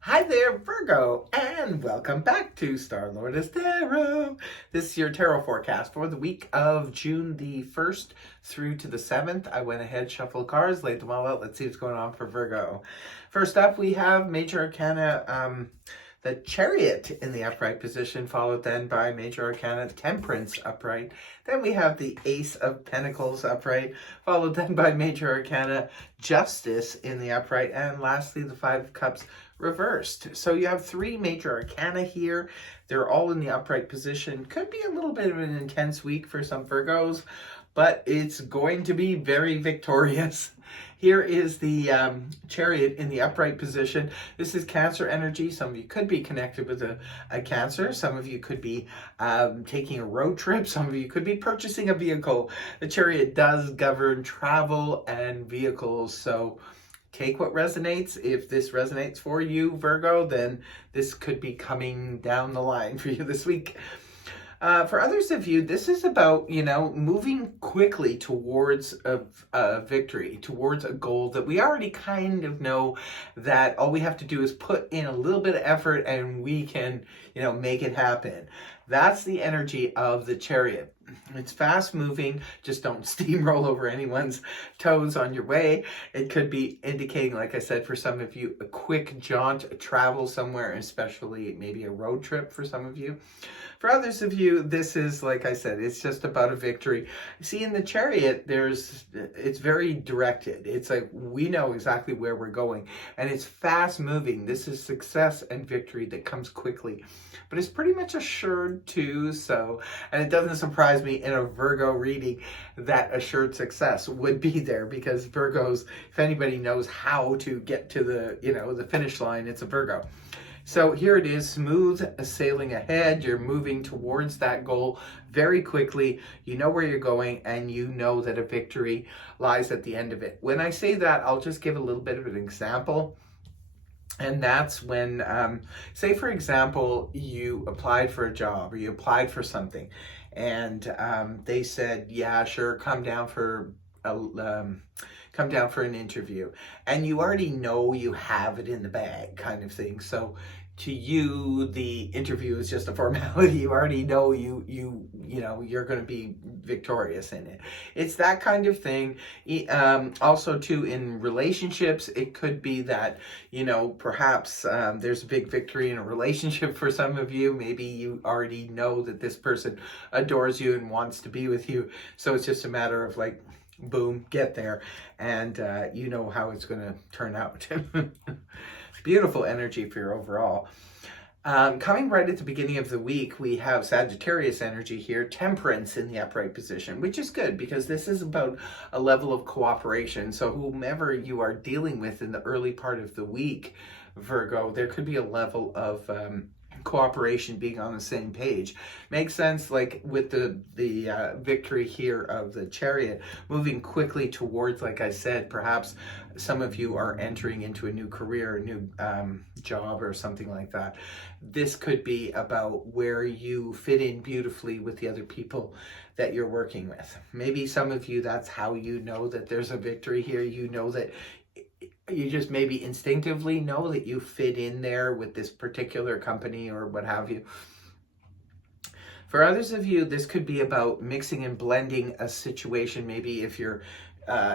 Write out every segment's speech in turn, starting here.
Hi there, Virgo, and welcome back to Star Lordess Tarot. This is your tarot forecast for the week of June the 1st through to the 7th. I went ahead, shuffled cards, laid them all out. Let's see what's going on for Virgo. First up, we have Major Arcana, the Chariot in the upright position, followed then by Major Arcana Temperance upright. Then we have the Ace of Pentacles upright, followed then by Major Arcana Justice in the upright, and lastly the Five of Cups reversed. So you have three Major Arcana here. They're all in the upright position. Could be a little bit of an intense week for some Virgos, but it's going to be very victorious. Here is the Chariot in the upright position. This is Cancer energy. Some of you could be connected with a Cancer. Some of you could be taking a road trip. Some of you could be purchasing a vehicle. The Chariot does govern travel and vehicles. So take what resonates. If this resonates for you, Virgo, then this could be coming down the line for you this week. For others of you, this is about, moving quickly towards a victory, towards a goal that we already kind of know that all we have to do is put in a little bit of effort and we can, make it happen. That's the energy of the Chariot. It's fast moving. Just don't steamroll over anyone's toes on your way. It could be indicating, like I said, for some of you, a quick jaunt, a travel somewhere, especially maybe a road trip for some of you. For others of you, this is, like I said, it's just about a victory. See, in the Chariot, it's very directed. It's like we know exactly where we're going, and it's fast moving. This is success and victory that comes quickly, but it's pretty much assured too. So, and it doesn't surprise me in a Virgo reading that assured success would be there, because Virgos, if anybody knows how to get to the finish line, it's a Virgo. So here it is, smooth sailing ahead. You're moving towards that goal very quickly. You know where you're going, and you know that a victory lies at the end of it. When I say that, I'll just give a little bit of an example. And that's when, say for example, you applied for a job or you applied for something, and they said, yeah, sure, come down for an interview, and you already know you have it in the bag, kind of thing. So to you, the interview is just a formality. You already know you're going to be victorious in it. It's that kind of thing. Also too, in relationships, it could be that, perhaps there's a big victory in a relationship for some of you. Maybe you already know that this person adores you and wants to be with you. So it's just a matter of like, boom, get there, and you know how it's going to turn out. Beautiful energy for your overall. Coming right at the beginning of the week, we have Sagittarius energy here, Temperance in the upright position, which is good because this is about a level of cooperation. So whomever you are dealing with in the early part of the week, Virgo, there could be a level of cooperation, being on the same page. Makes sense, like with the victory here of the Chariot, moving quickly towards, like I said, perhaps some of you are entering into a new career, a new job or something like that. This could be about where you fit in beautifully with the other people that you're working with. Maybe some of you, that's how you know that there's a victory here. You know that you just maybe instinctively know that you fit in there with this particular company or what have you. For others of you, this could be about mixing and blending a situation. Maybe if you're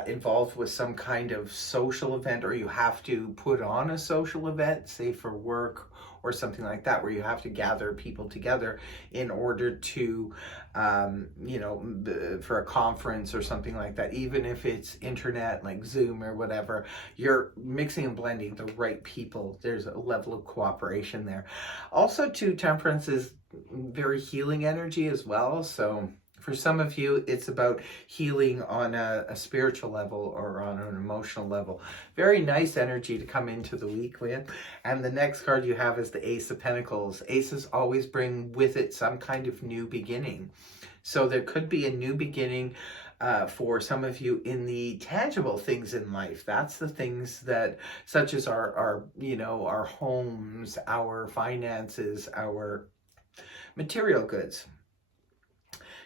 involved with some kind of social event, or you have to put on a social event, say for work or something like that, where you have to gather people together in order to, for a conference or something like that, even if it's internet, like Zoom or whatever, you're mixing and blending the right people. There's a level of cooperation there. Also, too, Temperance is very healing energy as well. So for some of you, it's about healing on a spiritual level or on an emotional level. Very nice energy to come into the week with. And the next card you have is the Ace of Pentacles. Aces always bring with it some kind of new beginning. So there could be a new beginning for some of you in the tangible things in life. That's the things that, such as our homes, our finances, our material goods.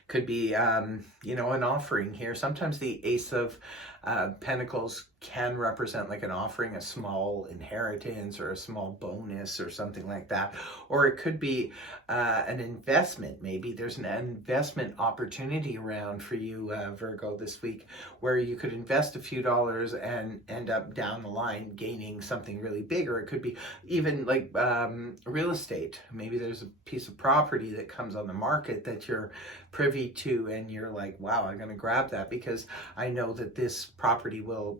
Could be, an offering here. Sometimes the Ace of Pentacles can represent like an offering, a small inheritance or a small bonus or something like that. Or it could be an investment. Maybe there's an investment opportunity around for you, Virgo, this week, where you could invest a few dollars and end up down the line gaining something really big. Or it could be even like real estate. Maybe there's a piece of property that comes on the market that you're privy to and you're like, wow, I'm going to grab that because I know that this property will,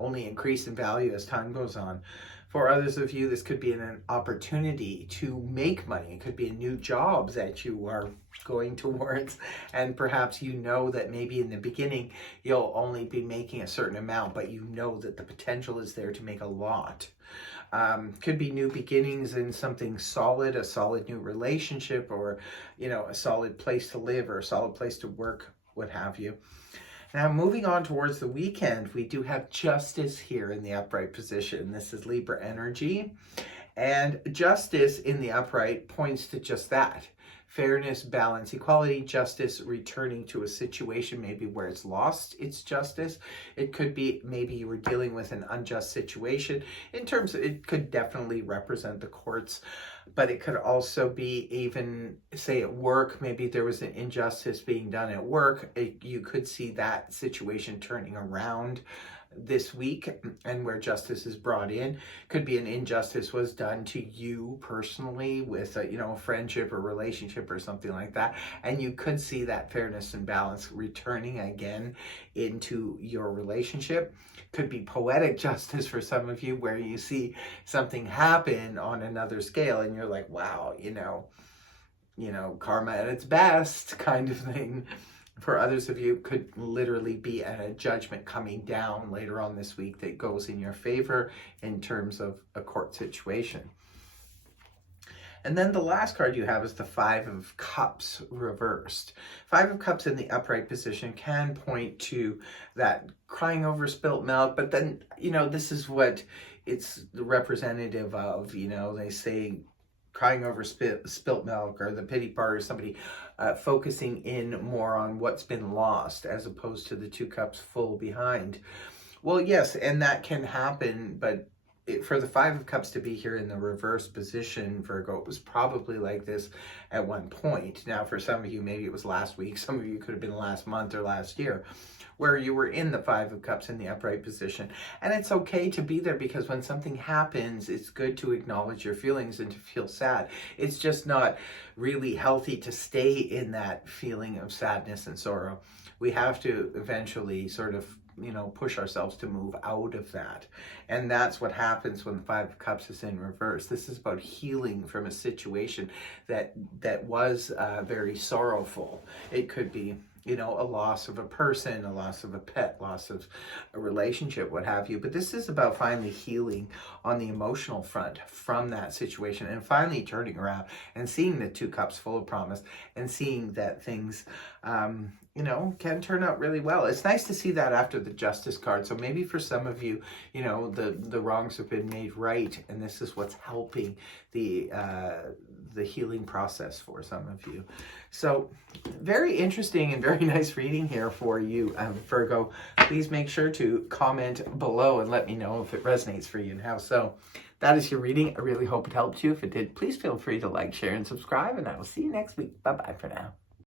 only increase in value as time goes on. For others of you, this could be an opportunity to make money. It could be a new job that you are going towards, and perhaps that maybe in the beginning you'll only be making a certain amount, but that the potential is there to make a lot. Could be new beginnings in something solid, a solid new relationship, or a solid place to live or a solid place to work, what have you. Now, moving on towards the weekend, we do have Justice here in the upright position. This is Libra energy. And Justice in the upright points to just that. Fairness, balance, equality, justice, returning to a situation maybe where it's lost its justice. It could be maybe you were dealing with an unjust situation. In terms of, it could definitely represent the courts, but it could also be even, say, at work. Maybe there was an injustice being done at work. You could see that situation turning around this week, and where justice is brought in. Could be an injustice was done to you personally with a friendship or relationship or something like that, and you could see that fairness and balance returning again into your relationship. Could be poetic justice for some of you, where you see something happen on another scale and you're like, wow, karma at its best kind of thing. For others of you, could literally be a judgment coming down later on this week that goes in your favor in terms of a court situation. And then the last card you have is the Five of Cups reversed. Five of Cups in the upright position can point to that crying over spilt milk, but then, this is what it's representative of. They say crying over spilt milk, or the pity party, or somebody focusing in more on what's been lost as opposed to the two cups full behind. Well, yes, and that can happen, but for the Five of Cups to be here in the reverse position, Virgo, it was probably like this at one point. Now, for some of you, maybe it was last week. Some of you could have been last month or last year, where you were in the Five of Cups in the upright position. And it's okay to be there, because when something happens, it's good to acknowledge your feelings and to feel sad. It's just not really healthy to stay in that feeling of sadness and sorrow. We have to eventually sort of push ourselves to move out of that. And that's what happens when the Five of Cups is in reverse. This is about healing from a situation that was very sorrowful. It could be a loss of a person, a loss of a pet, loss of a relationship, what have you. But this is about finally healing on the emotional front from that situation, and finally turning around and seeing the two cups full of promise, and seeing that things, can turn out really well. It's nice to see that after the Justice card. So maybe for some of you, the wrongs have been made right, and this is what's helping the healing process for some of you. So very interesting and very nice reading here for you, Virgo. Please make sure to comment below and let me know if it resonates for you and how so. That is your reading. I really hope it helped you. If it did, please feel free to like, share, and subscribe, and I will see you next week. Bye-bye for now.